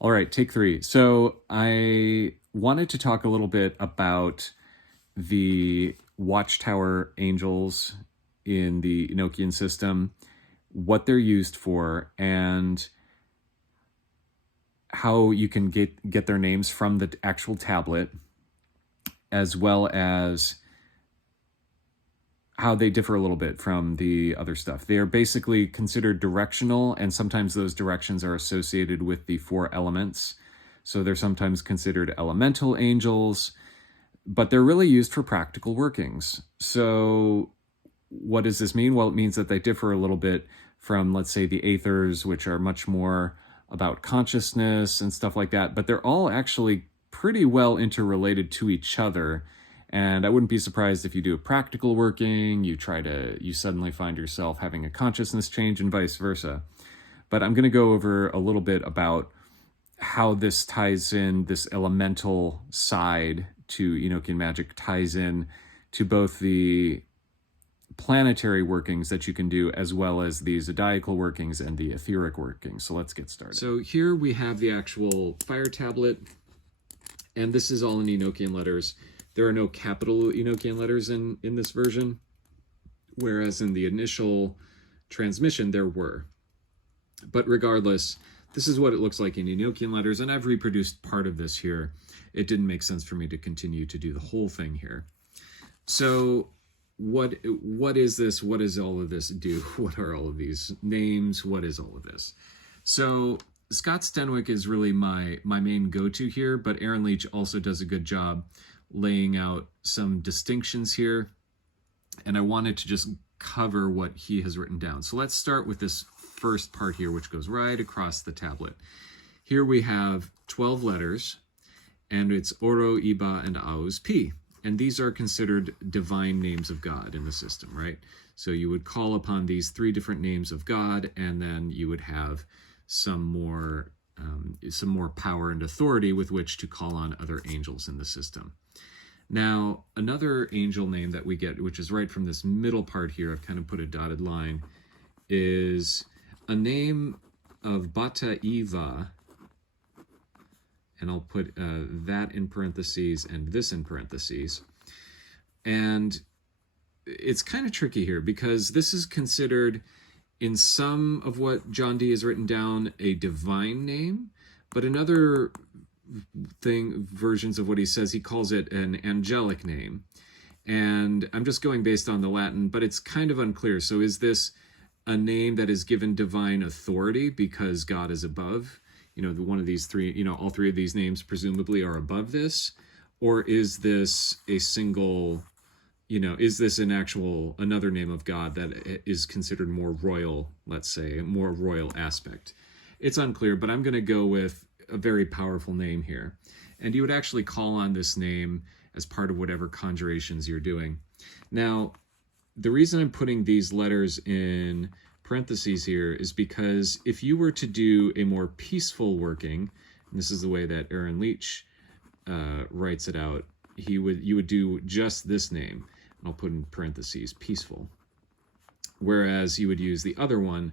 All right, take three. So I wanted to talk a little bit about the Watchtower angels in the Enochian system, what they're used for, and how you can get their names from the actual tablet, as well as how they differ a little bit from the other stuff. They are basically considered directional, and sometimes those directions are associated with the four elements. So they're sometimes considered elemental angels, but they're really used for practical workings. So what does this mean? Well, it means that they differ a little bit from, let's say, the Aethers, which are much more about consciousness and stuff like that, but they're all actually pretty well interrelated to each other. And I wouldn't be surprised if you do a practical working, you suddenly find yourself having a consciousness change and vice versa. But I'm going to go over a little bit about how this ties in, this elemental side to Enochian magic ties in to both the planetary workings that you can do, as well as the zodiacal workings and the etheric workings. So let's get started. So here we have the actual fire tablet, and this is all in Enochian letters. There are no capital Enochian letters in this version, whereas in the initial transmission there were. But regardless, this is what it looks like in Enochian letters, and I've reproduced part of this here. It didn't make sense for me to continue to do the whole thing here. So what is this? What does all of this do? What are all of these names? What is all of this? So Scott Stenwick is really my main go-to here, but Aaron Leach also does a good job laying out some distinctions here, and I wanted to just cover what he has written down. So let's start with this first part here, which goes right across the tablet. Here we have 12 letters, and it's Oro, Iba, and Auz, Pi. And these are considered divine names of God in the system, right? So you would call upon these three different names of God, and then you would have some more power and authority with which to call on other angels in the system. Now, another angel name that we get, which is right from this middle part here, I've kind of put a dotted line, is a name of Bata Eva, and I'll put that in parentheses and this in parentheses. And it's kind of tricky here because this is considered, in some of what John Dee has written down, a divine name, but in other versions of what he says, he calls it an angelic name. And I'm just going based on the Latin, but it's kind of unclear. So is this a name that is given divine authority because God is above? One of these three, all three of these names presumably are above this, or is this a single, is this another name of God that is considered more royal, let's say, a more royal aspect? It's unclear, but I'm going to go with a very powerful name here. And you would actually call on this name as part of whatever conjurations you're doing. Now, the reason I'm putting these letters in parentheses here is because if you were to do a more peaceful working, and this is the way that Aaron Leach writes it out, you would do just this name. I'll put in parentheses, peaceful. Whereas you would use the other one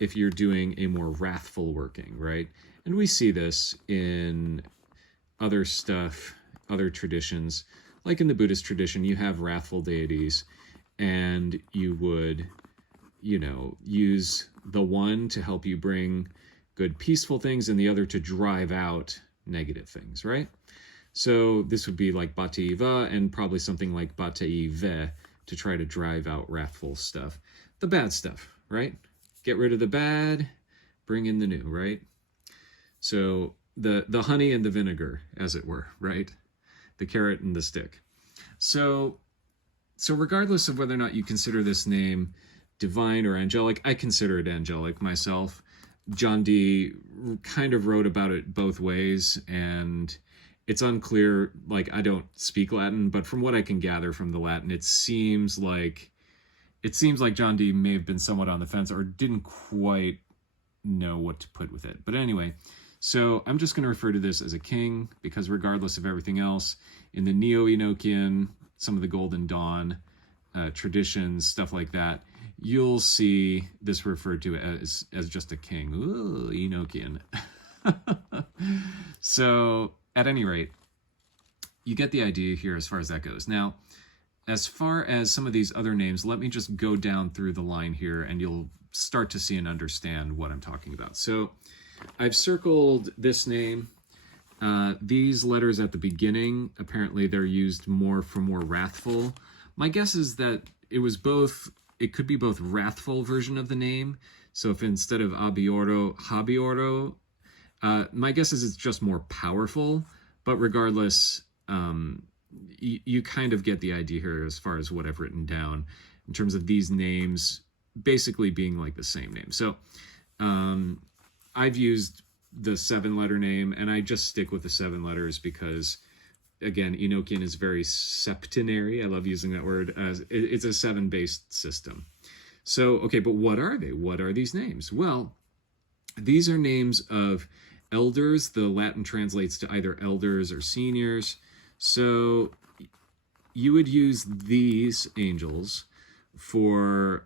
if you're doing a more wrathful working, right? And we see this in other stuff, other traditions. Like in the Buddhist tradition, you have wrathful deities, and you would use the one to help you bring good peaceful things and the other to drive out negative things, right? So this would be like Bata-Iva and probably something like Bata-Ive to try to drive out wrathful stuff. The bad stuff, right? Get rid of the bad, bring in the new, right? So the honey and the vinegar, as it were, right? The carrot and the stick. So regardless of whether or not you consider this name divine or angelic, I consider it angelic myself. John Dee kind of wrote about it both ways, and it's unclear. Like, I don't speak Latin, but from what I can gather from the Latin, it seems like John Dee may have been somewhat on the fence or didn't quite know what to put with it. But anyway, so I'm just going to refer to this as a king, because regardless of everything else, in the Neo-Enochian, some of the Golden Dawn traditions, stuff like that, you'll see this referred to as just a king. Ooh, Enochian. So at any rate, you get the idea here as far as that goes. Now, as far as some of these other names, let me just go down through the line here and you'll start to see and understand what I'm talking about. So I've circled this name. These letters at the beginning, apparently they're used more for more wrathful. My guess is that it could be both wrathful version of the name. So if instead of Abioro, Habioro, my guess is it's just more powerful, but regardless, you kind of get the idea here as far as what I've written down in terms of these names basically being like the same name. So I've used the 7-letter name, and I just stick with the 7 letters because, again, Enochian is very septenary. I love using that word. It's a 7-based system. So, okay, but what are they? What are these names? Well, these are names of elders. The Latin translates to either elders or seniors. So you would use these angels for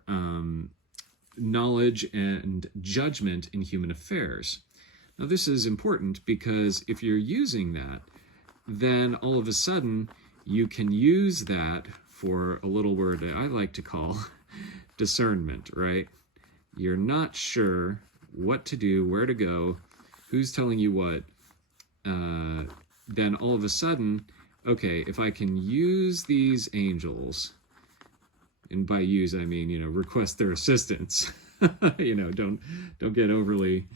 knowledge and judgment in human affairs. Now, this is important because if you're using that, then all of a sudden you can use that for a little word that I like to call discernment, right? You're not sure what to do, where to go, who's telling you what. Then all of a sudden, okay, if I can use these angels, and by use I mean, request their assistance. Don't get overly,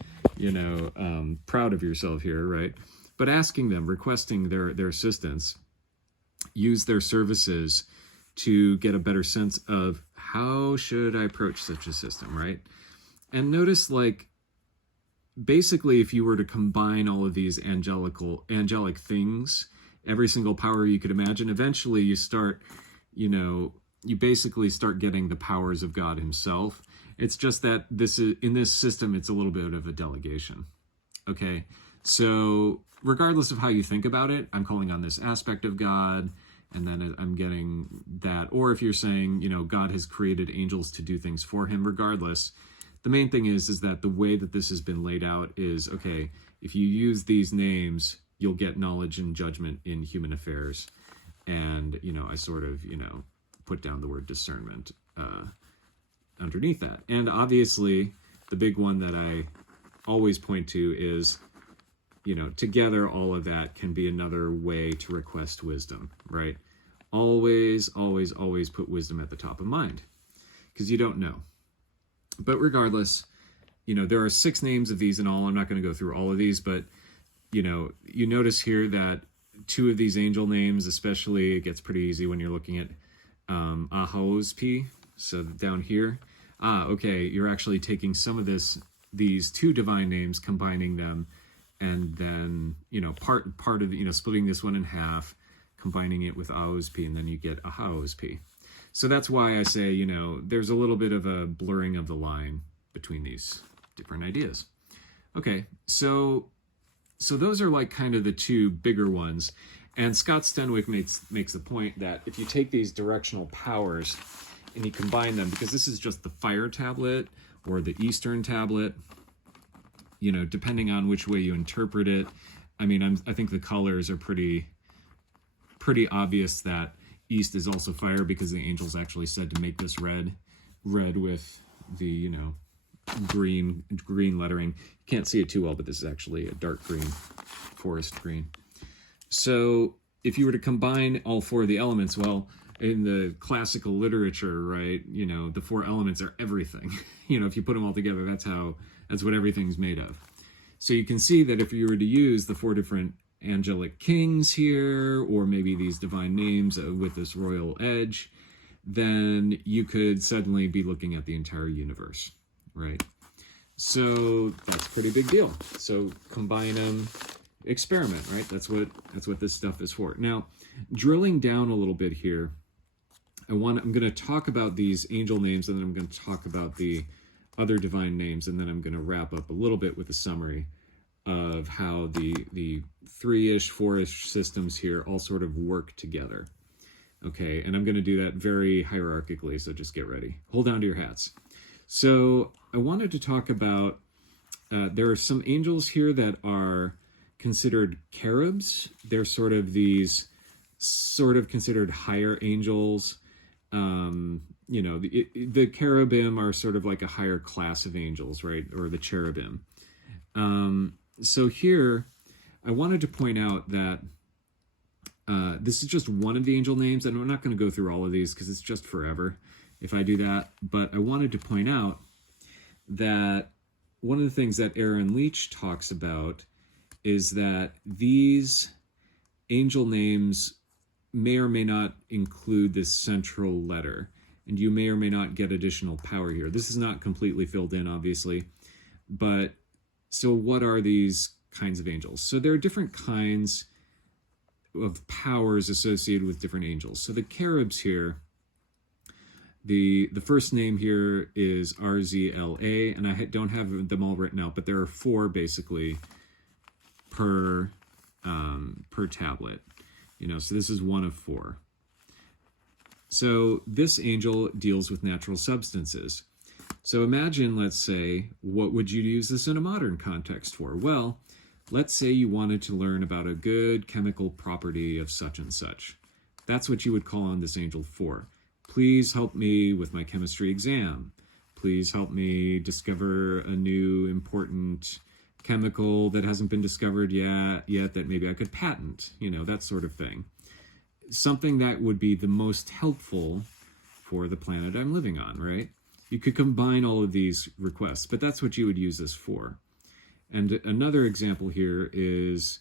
proud of yourself here, right? But asking them, requesting their assistance, use their services to get a better sense of how should I approach such a system, right? And notice, like, basically, if you were to combine all of these angelic things, every single power you could imagine, eventually you start, you basically start getting the powers of God himself. It's just that in this system, it's a little bit of a delegation. Okay, so regardless of how you think about it, I'm calling on this aspect of God, and then I'm getting that. Or if you're saying, God has created angels to do things for him, regardless, the main thing is that the way that this has been laid out is, okay, if you use these names, you'll get knowledge and judgment in human affairs. And, I sort of, put down the word discernment underneath that. And obviously, the big one that I always point to is, together all of that can be another way to request wisdom, right? Always, always, always put wisdom at the top of mind, because you don't know. But regardless, there are 6 names of these in all. I'm not going to go through all of these, but, you notice here that 2 of these angel names, especially, it gets pretty easy when you're looking at Ahaospi. So down here, okay, you're actually taking some of these 2 divine names, combining them, and then, part of, splitting this one in half, combining it with Aospi, and then you get Ahaospi. So that's why I say, there's a little bit of a blurring of the line between these different ideas. Okay, so those are like kind of the 2 bigger ones. And Scott Stenwick makes the point that if you take these directional powers and you combine them, because this is just the fire tablet or the Eastern tablet, depending on which way you interpret it. I mean, I think the colors are pretty obvious that East is also fire, because the angels actually said to make this red with the, green lettering. You can't see it too well, but this is actually a dark green, forest green. So if you were to combine all 4 of the elements, well, in the classical literature, right, the 4 elements are everything. If you put them all together, that's what everything's made of. So you can see that if you were to use the 4 different angelic kings here, or maybe these divine names with this royal edge, then you could suddenly be looking at the entire universe, right? So that's a pretty big deal. So combine them, experiment, right? That's what this stuff is for. Now, drilling down a little bit here, I'm going to talk about these angel names, and then I'm going to talk about the other divine names, and then I'm going to wrap up a little bit with a summary of how the 3-ish, 4-ish systems here all sort of work together. Okay, and I'm going to do that very hierarchically, so just get ready. Hold on to your hats. So I wanted to talk about, there are some angels here that are considered cherubs. They're sort of these considered higher angels. You know, the cherubim are sort of like a higher class of angels, right? Or the cherubim. So here, I wanted to point out that this is just one of the angel names, and I'm not going to go through all of these because it's just forever if I do that. But I wanted to point out that one of the things that Aaron Leach talks about is that these angel names may or may not include this central letter, and you may or may not get additional power here. This is not completely filled in, obviously, but so what are these kinds of angels? So there are different kinds of powers associated with different angels. So the cherubs here, the first name here is RZLA, and I don't have them all written out, but there are 4 basically per tablet. You know, so this is one of 4. So this angel deals with natural substances. So imagine, let's say, what would you use this in a modern context for? Well, let's say you wanted to learn about a good chemical property of such and such. That's what you would call on this angel for. Please help me with my chemistry exam. Please help me discover a new important chemical that hasn't been discovered yet that maybe I could patent, you know, that sort of thing. Something that would be the most helpful for the planet I'm living on, right? You could combine all of these requests, but that's what you would use this for. And another example here is,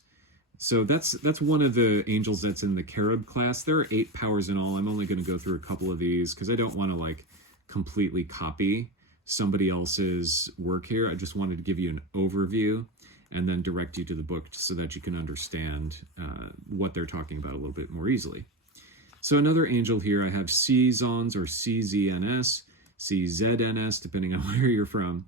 so that's one of the angels that's in the cherub class. There are 8 powers in all. I'm only going to go through a couple of these because I don't want to like completely copy somebody else's work here. I just wanted to give you an overview and then direct you to the book so that you can understand what they're talking about a little bit more easily. So another angel here, I have CZONS or CZNS, CZNS, depending on where you're from,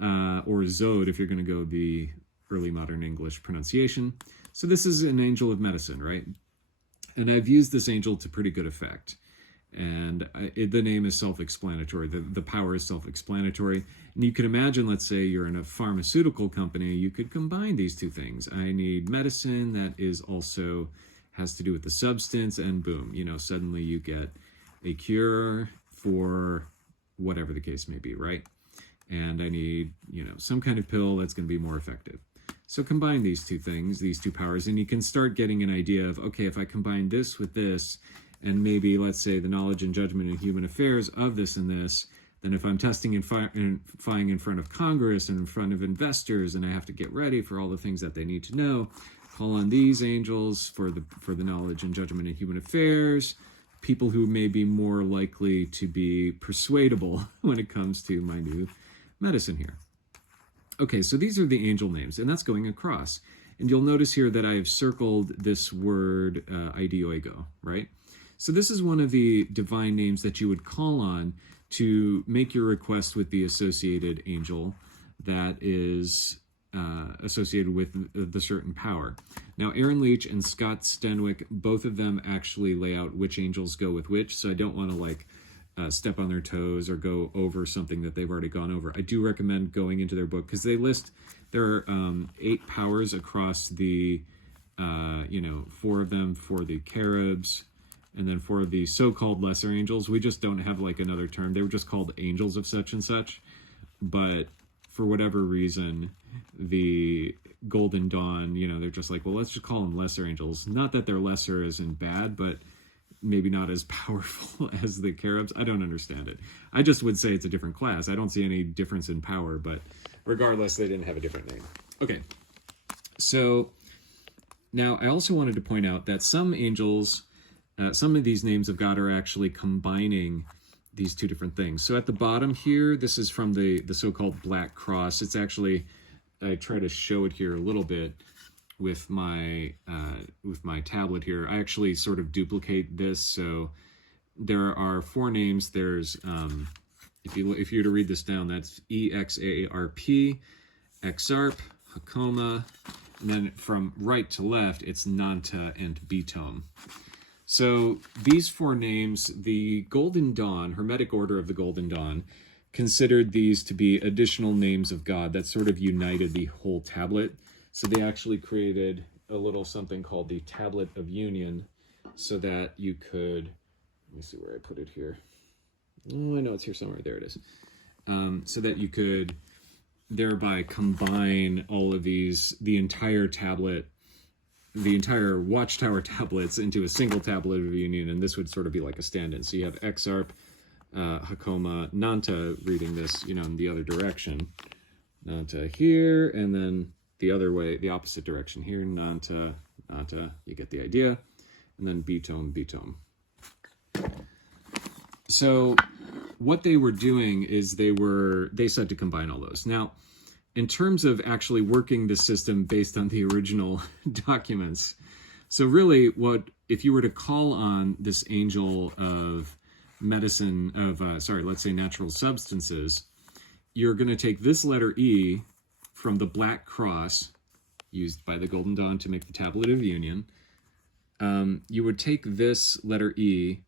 or Zod if you're going to go the early modern English pronunciation. So this is an angel of medicine, right? And I've used this angel to pretty good effect. And the name is self-explanatory. The power is self-explanatory. And you can imagine, let's say you're in a pharmaceutical company, you could combine these two things. I need medicine that is also has to do with the substance, and boom, you know, suddenly you get a cure for whatever the case may be, right? And I need, you know, some kind of pill that's going to be more effective. So combine these two things, these two powers, and you can start getting an idea of, okay, if I combine this with this, and maybe, let's say, the knowledge and judgment in human affairs of this and this, then if I'm testifying in front of Congress and in front of investors, and I have to get ready for all the things that they need to know, call on these angels for the knowledge and judgment in human affairs, people who may be more likely to be persuadable when it comes to my new medicine here. Okay, so these are the angel names, and that's going across. And you'll notice here that I have circled this word ideoigo, right? So this is one of the divine names that you would call on to make your request with the associated angel that is associated with the certain power. Now, Aaron Leach and Scott Stenwick, both of them actually lay out which angels go with which, so I don't want to like step on their toes or go over something that they've already gone over. I do recommend going into their book because they list, there are 8 powers across the, 4 of them for the cherubs, and then for the so-called lesser angels, we just don't have like another term. They were just called angels of such and such. But for whatever reason, the Golden Dawn, they're just like, well, let's just call them lesser angels. Not that they're lesser as in bad, but maybe not as powerful as the cherubs. I don't understand it. I just would say it's a different class. I don't see any difference in power, but regardless, they didn't have a different name. Okay, so now I also wanted to point out that some angels, some of these names of God are actually combining these two different things. So at the bottom here, this is from the so-called Black Cross. It's actually, I try to show it here a little bit with my tablet here. I actually sort of duplicate this. So there are 4 names. There's, if you were to read this down, that's EXAARP, Exarp, Hakoma, and then from right to left, it's Nanta and Betom. So these 4 names, the Golden Dawn, Hermetic Order of the Golden Dawn, considered these to be additional names of God that sort of united the whole tablet. So they actually created a little something called the Tablet of Union so that you could, let me see where I put it here. Oh, I know it's here somewhere. There it is. So that you could thereby combine all of these, the entire tablet, the entire Watchtower tablets into a single Tablet of Union, and this would sort of be like a stand-in. So you have Exarp, Hakoma, Nanta reading this, you know, in the other direction. Nanta here, and then the other way, the opposite direction here, Nanta, Nanta, you get the idea. And then Bitome, Bitome. So what they were doing is they said to combine all those. Now, in terms of actually working the system based on the original documents, so really if you were to call on this angel of medicine, let's say natural substances, you're going to take this letter E from the Black Cross, used by the Golden Dawn to make the Tablet of Union. You would take this letter E,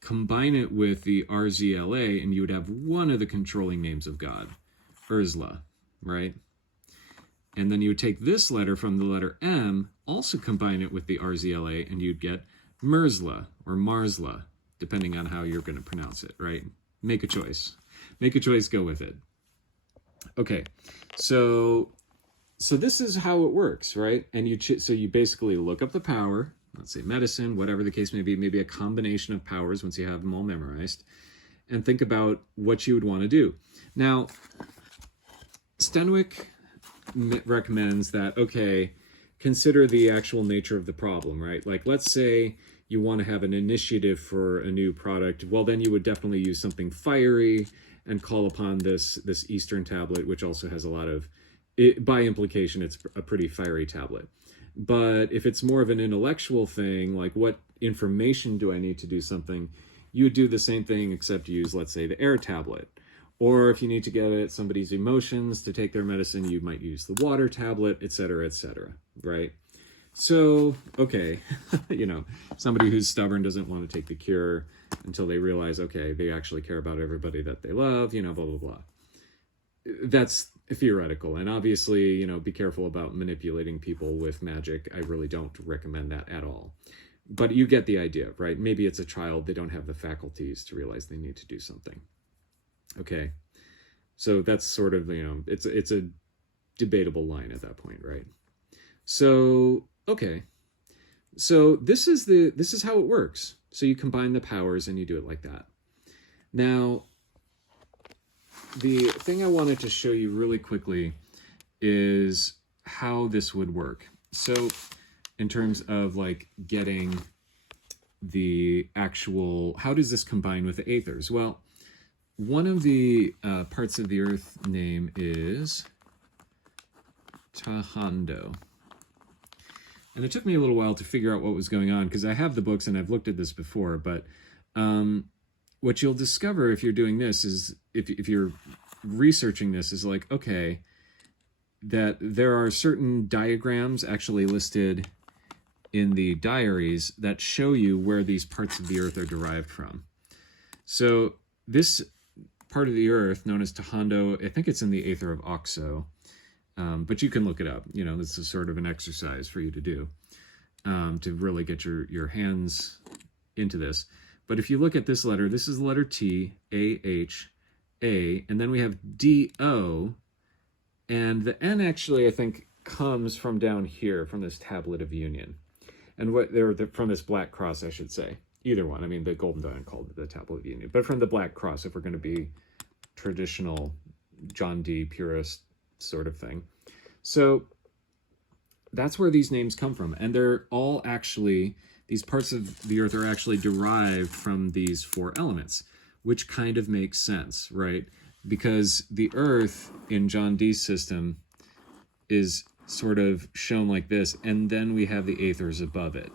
combine it with the RZLA, and you would have one of the controlling names of God, Ursla, right? And then you would take this letter from the letter M, also combine it with the RZLA, and you'd get Mersla or Marsla, depending on how you're going to pronounce it, right? Make a choice. Make a choice, go with it. Okay, so this is how it works, right? And you basically look up the power, let's say medicine, whatever the case may be, maybe a combination of powers once you have them all memorized, and think about what you would want to do. Now, Stenwick recommends that, okay, consider the actual nature of the problem, right? Like, let's say you want to have an initiative for a new product. Well, then you would definitely use something fiery and call upon this Eastern tablet, which also has a lot of, by implication, it's a pretty fiery tablet. But if it's more of an intellectual thing, like what information do I need to do something, you would do the same thing except use, let's say, the air tablet. Or if you need to get at somebody's emotions to take their medicine, you might use the water tablet, etc., right? So, okay, you know, somebody who's stubborn doesn't want to take the cure until they realize, okay, they actually care about everybody that they love, you know, blah, blah, blah. That's theoretical. And obviously, you know, be careful about manipulating people with magic. I really don't recommend that at all. But you get the idea, right? Maybe it's a child. They don't have the faculties to realize they need to do something. Okay. So that's sort of, you know, it's a debatable line at that point, right? So, okay. So this is how it works. So you combine the powers and you do it like that. Now, the thing I wanted to show you really quickly is how this would work. So in terms of like getting the actual, how does this combine with the Aethers? Well, one of the parts of the earth name is Tahando. And it took me a little while to figure out what was going on because I have the books and I've looked at this before, but what you'll discover if you're doing this is, if you're researching this, is like, okay, that there are certain diagrams actually listed in the diaries that show you where these parts of the earth are derived from. So this part of the earth, known as Tahando, I think it's in the Aether of Oxo, but you can look it up. You know, this is sort of an exercise for you to do, to really get your hands into this. But if you look at this letter, this is the letter T, A, H, A, and then we have D, O, and the N actually, I think, comes from down here, from this Tablet of Union. And what they're from this Black Cross, I should say. Either one. I mean, the Golden Dawn called it the Tablet of Union. But from the Black Cross, if we're going to be traditional John Dee purist sort of thing. So that's where these names come from. And they're all actually, these parts of the earth are actually derived from these four elements, which kind of makes sense, right? Because the earth in John Dee's system is sort of shown like this, and then we have the Aethers above it.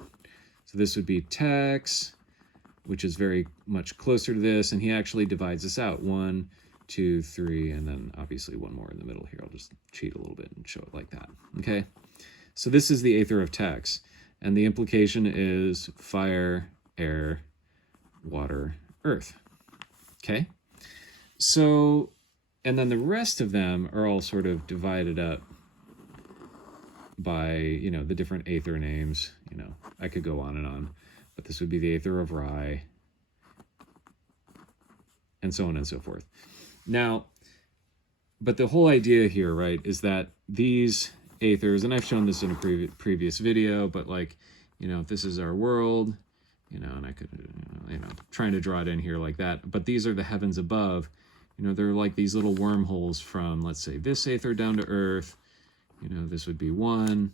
So this would be Tex, which is very much closer to this, and he actually divides this out. 1, 2, 3, and then obviously one more in the middle here. I'll just cheat a little bit and show it like that, okay? So this is the Aether of Tex, and the implication is fire, air, water, earth, okay? So, and then the rest of them are all sort of divided up by, you know, the different aether names. You know, I could go on and on, but this would be the aether of Rai, and so on and so forth. Now, but the whole idea here, right, is that these aethers, and I've shown this in a previous video, but like, you know, if this is our world, you know, and I could, you know, trying to draw it in here like that, but these are the heavens above. You know, they're like these little wormholes from, let's say, this aether down to Earth. You know, this would be one.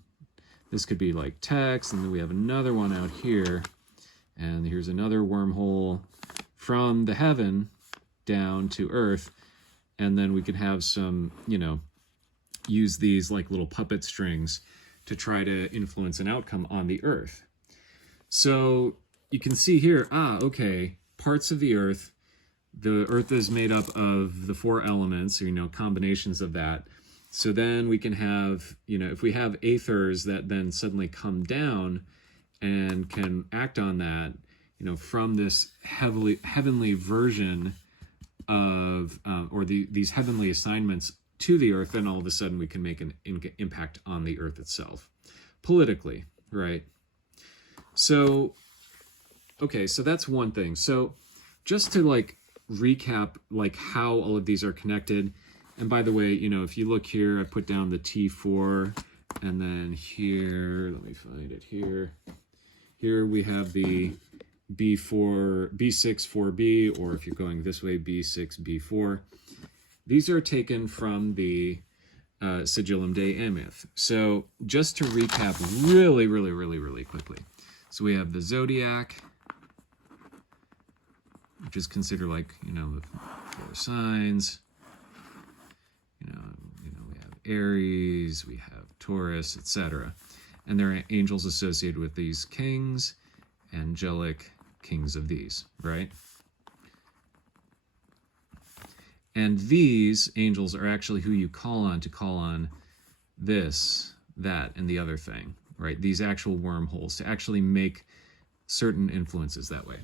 This could be like text, and then we have another one out here. And here's another wormhole from the heaven down to Earth. And then we can have some, you know, use these like little puppet strings to try to influence an outcome on the Earth. So you can see here, okay, parts of the Earth. The Earth is made up of the 4 elements, you know, combinations of that. So then we can have, you know, if we have aethers that then suddenly come down and can act on that, you know, from this heavenly version of, or these heavenly assignments to the Earth, then all of a sudden we can make an impact on the Earth itself, politically, right? So, okay, so that's one thing. So just to like recap like how all of these are connected, and by the way, you know, if you look here, I put down the T4, and then here, let me find it here. Here we have the B4, B6, 4B, or if you're going this way, B6, B4. These are taken from the Sigillum Dei Amyth. So just to recap really quickly. So we have the zodiac, which is considered like, you know, the 4 signs. You know, we have Aries, we have Taurus, etc. And there are angels associated with these kings, angelic kings of these, right? And these angels are actually who you call on to call on this, that, and the other thing, right? These actual wormholes to actually make certain influences that way.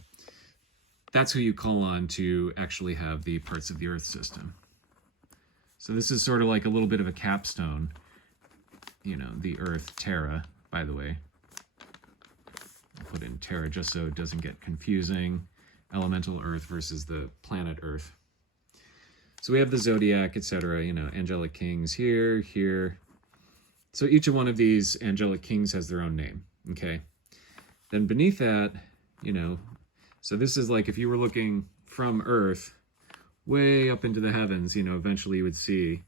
That's who you call on to actually have the parts of the Earth system. So this is sort of like a little bit of a capstone, you know, the Earth, Terra, by the way. I'll put in Terra just so it doesn't get confusing. Elemental Earth versus the planet Earth. So we have the zodiac, etc., you know, angelic kings here, here. So each of one of these angelic kings has their own name, okay? Then beneath that, you know, so this is like if you were looking from Earth way up into the heavens, you know, eventually you would see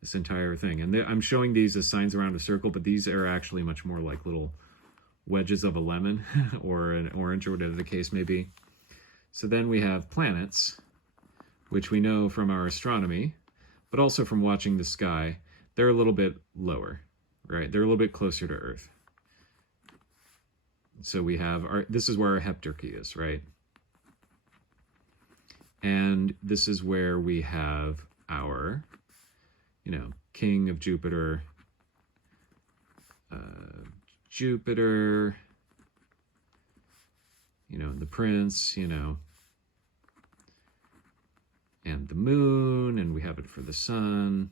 this entire thing. And I'm showing these as signs around a circle, but these are actually much more like little wedges of a lemon or an orange or whatever the case may be. So then we have planets, which we know from our astronomy, but also from watching the sky. They're a little bit lower, right? They're a little bit closer to Earth. So we have this is where our heptarchy is, right? And this is where we have our, you know, king of Jupiter, Jupiter, you know, the prince, you know, and the moon, and we have it for the sun,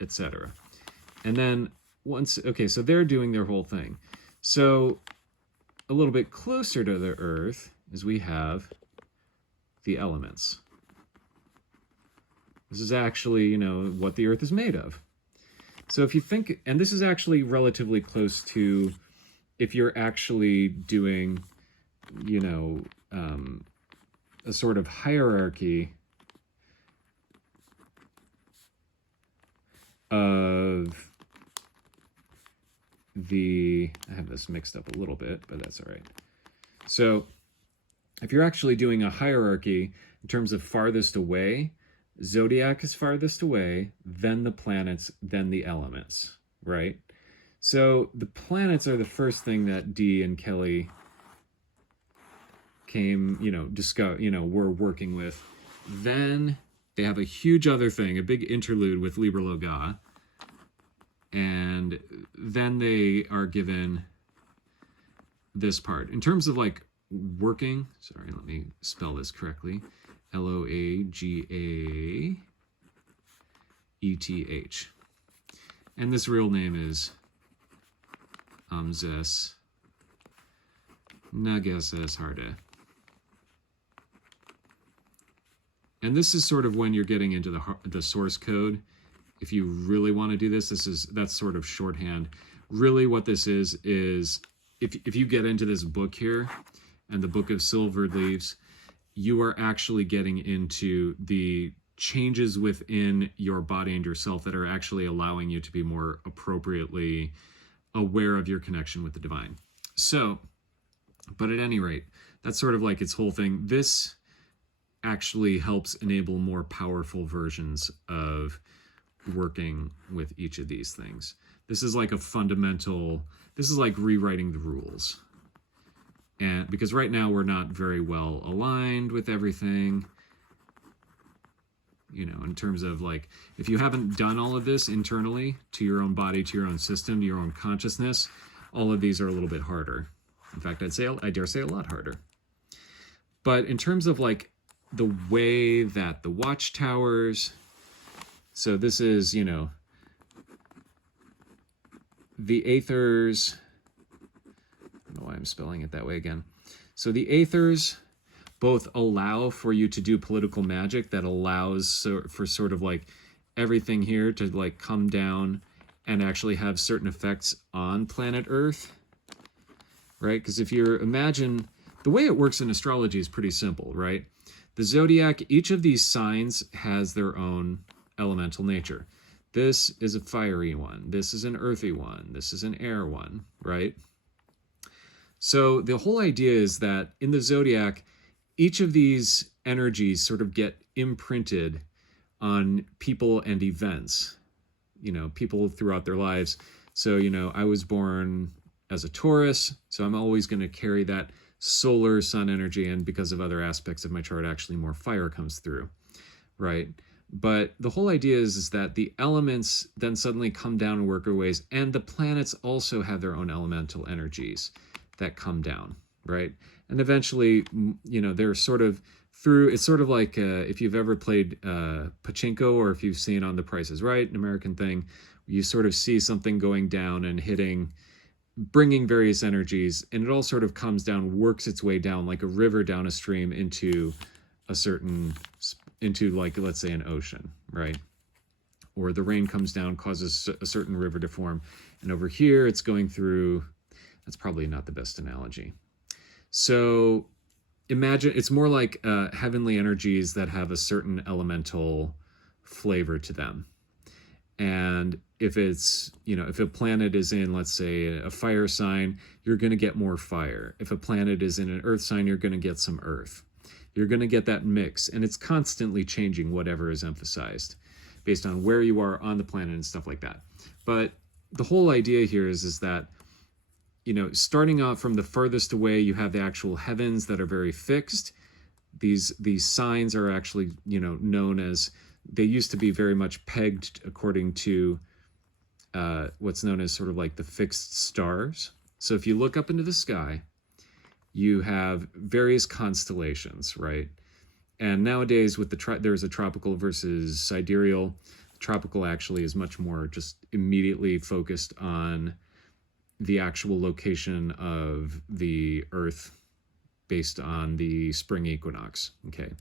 etc. And then once, okay, so they're doing their whole thing. So a little bit closer to the Earth is we have the elements. This is actually, you know, what the Earth is made of. So if you think, and this is actually relatively close to if you're actually doing, you know, a sort of hierarchy of the, I have this mixed up a little bit, but that's all right. So if you're actually doing a hierarchy in terms of farthest away, zodiac is farthest away, then the planets, then the elements, right? So the planets are the first thing that Dee and Kelly came, you know, were working with. Then they have a huge other thing, a big interlude with Liber Loga. And then they are given this part. In terms of like working, sorry, let me spell this correctly. Loagaethh. And this real name is Amzes Nagesesharde. And this is sort of when you're getting into the source code. If you really want to do this, that's sort of shorthand. Really what this is if you get into this book here and the Book of Silvered Leaves, you are actually getting into the changes within your body and yourself that are actually allowing you to be more appropriately aware of your connection with the divine. So, but at any rate, that's sort of like its whole thing. This actually helps enable more powerful versions of working with each of these things. This is like a fundamental, this is like rewriting the rules. And because right now we're not very well aligned with everything, you know, in terms of like, if you haven't done all of this internally to your own body, to your own system, to your own consciousness, all of these are a little bit harder. In fact, I dare say a lot harder. But in terms of like the way that the watchtowers, so this is, you know, the Aethers, I don't know why I'm spelling it that way again. So the Aethers both allow for you to do political magic that allows for sort of like everything here to like come down and actually have certain effects on planet Earth, right? Because if you imagine, the way it works in astrology is pretty simple, right? The zodiac, each of these signs has their own elemental nature. This is a fiery one. This is an earthy one. This is an air one, right? So the whole idea is that in the zodiac, each of these energies sort of get imprinted on people and events, you know, people throughout their lives. So, you know, I was born as a Taurus, so I'm always going to carry that solar sun energy, and because of other aspects of my chart, actually more fire comes through, right? But the whole idea is that the elements then suddenly come down and work their ways, and the planets also have their own elemental energies that come down, right? And eventually, you know, they're sort of through, it's sort of like if you've ever played pachinko, or if you've seen on The Price is Right, an American thing, you sort of see something going down and hitting, bringing various energies, and it all sort of comes down, works its way down like a river down a stream into a certain, into like, let's say an ocean, right? Or the rain comes down, causes a certain river to form. And over here, it's going through, that's probably not the best analogy. So imagine, it's more like heavenly energies that have a certain elemental flavor to them. And if it's, you know, if a planet is in, let's say, a fire sign, you're going to get more fire. If a planet is in an earth sign, you're going to get some earth. You're going to get that mix, and it's constantly changing whatever is emphasized based on where you are on the planet and stuff like that. But the whole idea here is that, you know, starting off from the furthest away, you have the actual heavens that are very fixed. These signs are actually, you know, known as, they used to be very much pegged according to what's known as sort of like the fixed stars. So if you look up into the sky, you have various constellations, right? And nowadays with there's a tropical versus sidereal. Tropical actually is much more just immediately focused on the actual location of the Earth based on the spring equinox, okay?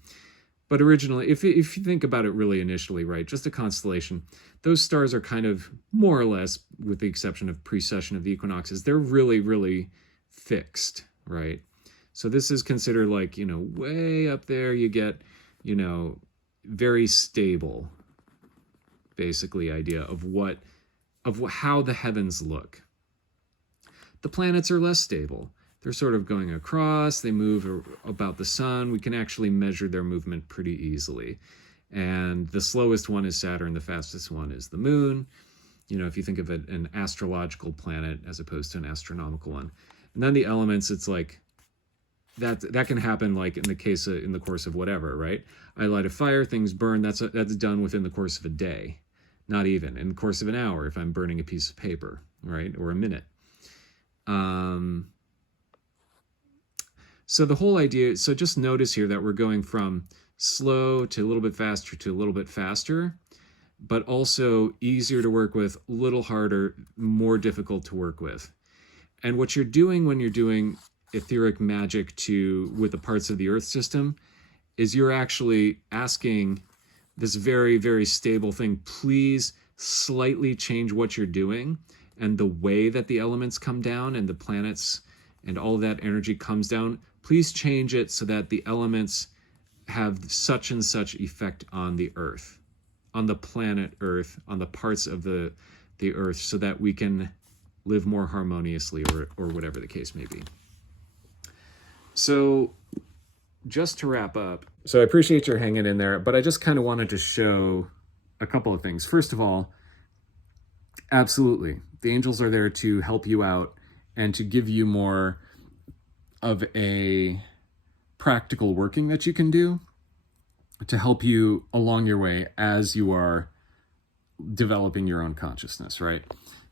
But originally, if you think about it really initially, right, just a constellation, those stars are kind of more or less, with the exception of precession of the equinoxes, they're really, really fixed, right? So this is considered like, you know, way up there you get, you know, very stable, basically, idea of how the heavens look. The planets are less stable. They're sort of going across, they move about the sun. We can actually measure their movement pretty easily. And the slowest one is Saturn, the fastest one is the moon. You know, if you think of it, an astrological planet as opposed to an astronomical one. And then the elements, it's like, that can happen like in the course of whatever, right? I light a fire, things burn, that's done within the course of a day. Not even, in the course of an hour if I'm burning a piece of paper, right? Or a minute. So the whole idea, so just notice here that we're going from slow to a little bit faster to a little bit faster. but also easier to work with, a little harder, more difficult to work with. And what you're doing when you're doing etheric magic with the parts of the earth system is you're actually asking this very, very stable thing, please slightly change what you're doing and the way that the elements come down and the planets and all of that energy comes down. Please change it so that the elements have such and such effect on the earth, on the planet Earth, on the parts of the earth, so that we can live more harmoniously, or whatever the case may be. So just to wrap up, so I appreciate your hanging in there, but I just kind of wanted to show a couple of things. First of all, absolutely, the angels are there to help you out and to give you more of a practical working that you can do to help you along your way as you are developing your own consciousness, right?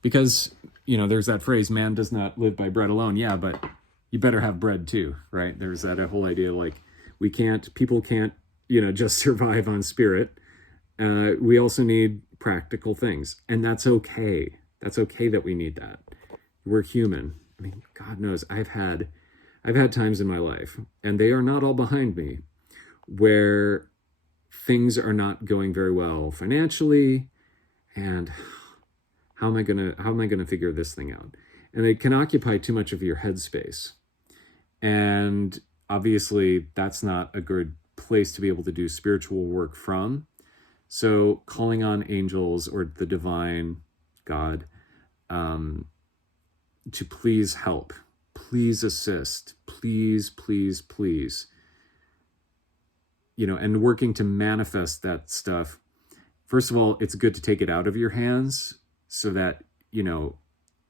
Because, there's that phrase, man does not live by bread alone. Yeah, but you better have bread too, right? There's that whole idea like people can't, just survive on spirit. We also need practical things, and that's okay. That's okay that we need that. We're human. I mean, God knows I've had times in my life, and they are not all behind me, where things are not going very well financially, and how am I gonna figure this thing out? And it can occupy too much of your headspace. And obviously that's not a good place to be able to do spiritual work from. So calling on angels or the divine God to please help, please assist, please, and working to manifest that stuff. First of all, it's good to take it out of your hands so that,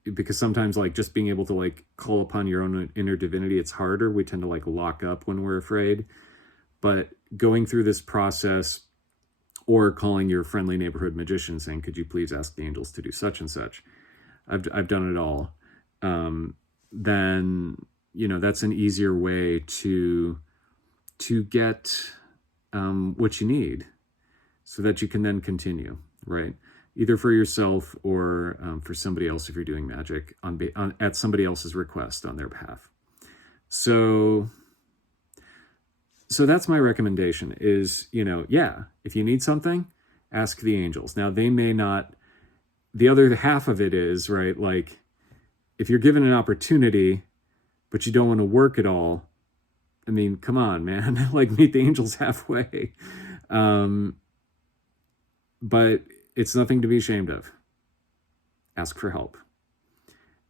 because sometimes like just being able to like call upon your own inner divinity, it's harder. We tend to like lock up when we're afraid. But going through this process, or calling your friendly neighborhood magician saying, could you please ask the angels to do such and such? I've done it all. Then, that's an easier way to get what you need so that you can then continue, right? Either for yourself or for somebody else if you're doing magic at somebody else's request on their behalf. So that's my recommendation is, if you need something, ask the angels. Now, they may not, the other half of it is, right, like, if you're given an opportunity, but you don't want to work at all, I mean, come on, man, like, meet the angels halfway. But it's nothing to be ashamed of. Ask for help.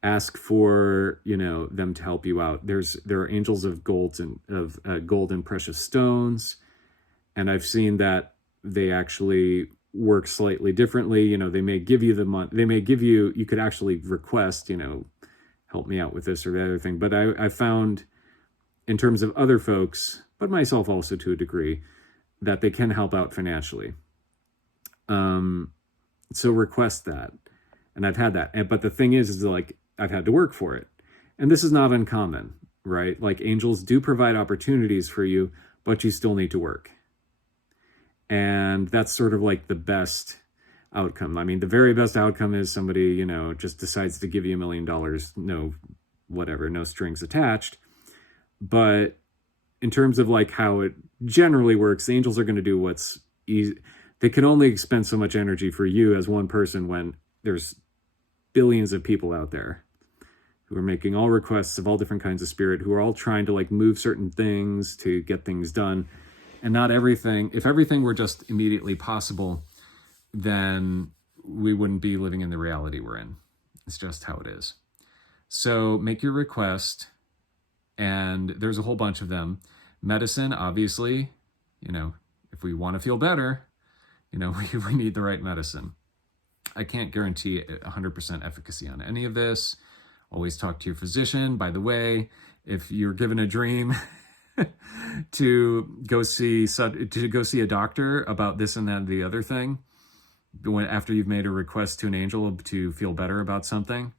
Ask for, them to help you out. There are angels of gold and precious stones, and I've seen that they actually work slightly differently. They may give you the money. They may give you. You could actually request, help me out with this or the other thing. But I found, in terms of other folks, but myself also to a degree, that they can help out financially. So request that, and I've had that. But the thing is like, I've had to work for it. And this is not uncommon, right? Like, angels do provide opportunities for you, but you still need to work. And that's sort of like the best outcome. I mean, the very best outcome is somebody, just decides to give you $1 million, no strings attached. But in terms of like how it generally works, the angels are going to do what's easy. They can only expend so much energy for you as one person when there's billions of people out there who are making all requests of all different kinds of spirit, who are all trying to like move certain things to get things done. And not everything, if everything were just immediately possible, then we wouldn't be living in the reality we're in. It's just how it is. So make your request, and there's a whole bunch of them. Medicine, obviously, if we want to feel better, we need the right medicine. I can't guarantee 100% efficacy on any of this. Always talk to your physician. By the way, if you're given a dream to go see a doctor about this and that and the other thing, after you've made a request to an angel to feel better about something,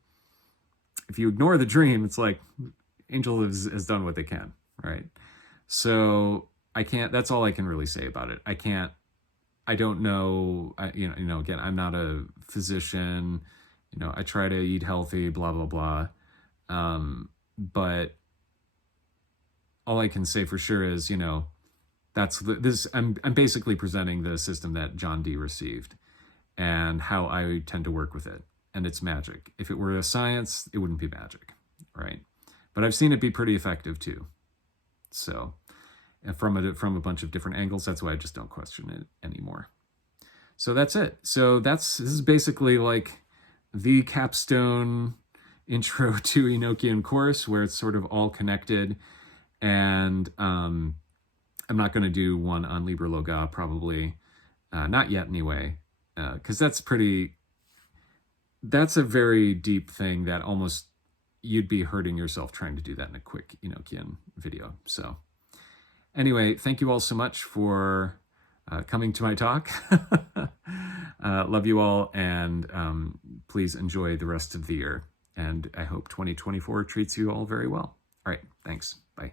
if you ignore the dream, it's like angel has done what they can, right? So that's all I can really say about it. I can't I don't know, again, I'm not a physician, I try to eat healthy, blah, blah, blah. But all I can say for sure is, I'm basically presenting the system that John Dee received and how I tend to work with it. And it's magic. If it were a science, it wouldn't be magic, right? But I've seen it be pretty effective too. So from a bunch of different angles, that's why I just don't question it anymore. So that's it. So this is basically like the capstone intro to Enochian course, where it's sort of all connected. And I'm not going to do one on Liber Loga, probably not yet anyway, because that's a very deep thing that almost you'd be hurting yourself trying to do that in a quick Enochian video. So anyway, thank you all so much for coming to my talk. Love you all, and please enjoy the rest of the year. And I hope 2024 treats you all very well. All right, thanks. Bye.